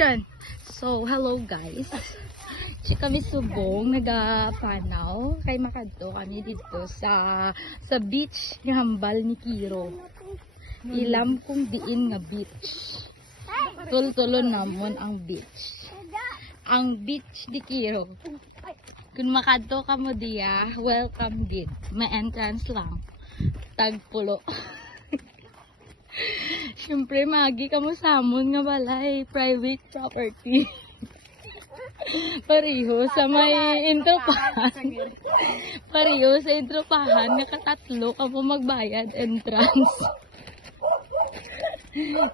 Action! So, hello guys. Si kami subong nagapanaw kay makadto kami dito sa beach ni hambal ni Kiro. Ilam kong diin nga beach. Tultulon namon ang beach. Ang beach ni Kiro. Kung makadto ka mo diya, welcome gid. May entrance lang. Tagpulo. Siyempre, magi ka mo samon nga balay, private property. Pariho sa may intropahan. Pariho sa intropahan, nakatatlo ka mo magbayad entrance.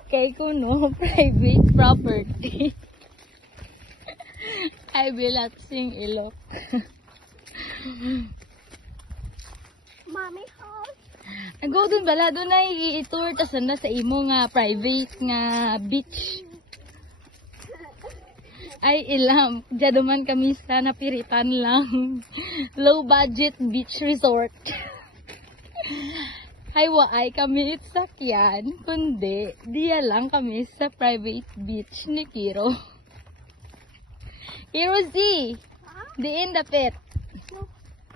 Kay kuno, private property. Ay, bilatsing ilok. Mommy house. Go dun bala, dun ay i-tour tas na sa imo nga private nga beach. Ay ilam, diyan kami sa napiritan lang. Low budget beach resort. Ay waay kami sakyan, kundi diya lang kami sa private beach ni Kiro. Kiro Z, diin dapit.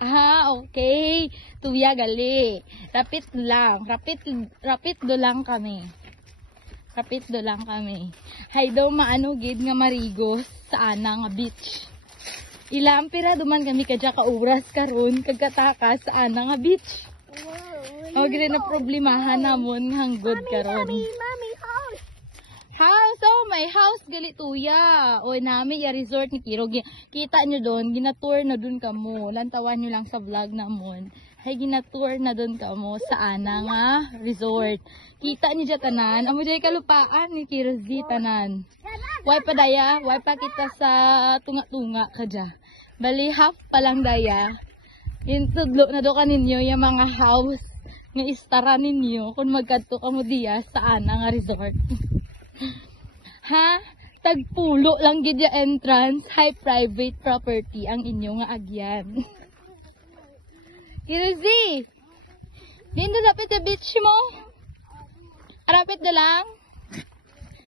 Okay. Tuya gali. Rapid lang. Rapid do lang kami. Rapid do lang kami. Hay daw maano gid nga marigos sa ana nga beach. Ilang pira duman kami kadya ka oras karon kagkataka sa ana nga beach. O gid na problemahan namon nga hanggod karon. Mommy house. House, oh, may house gali tuya. O nami ya resort ni Kiro. Kita nyo doon, ginatour na doon kamo. Lantawan nyo lang sa vlog namon. Hay ginatour na doon kamo sa ana nga resort. Kita nyo dyan tanan. Amo dyan kalupaan ni Kiro Z tanan. Way pa daya, way pa kita sa tunga-tunga ka dyan. Bali half pa lang daya. Intudlo na do ka ninyo yung mga house nga istara ninyo kung magkadto kamo diya sa ana nga resort. Ha? Tagpulo lang gid ya entrance, high private property ang inyo nga agyan. Hirozi! Dito dapit sa beach mo? Arapit na lang?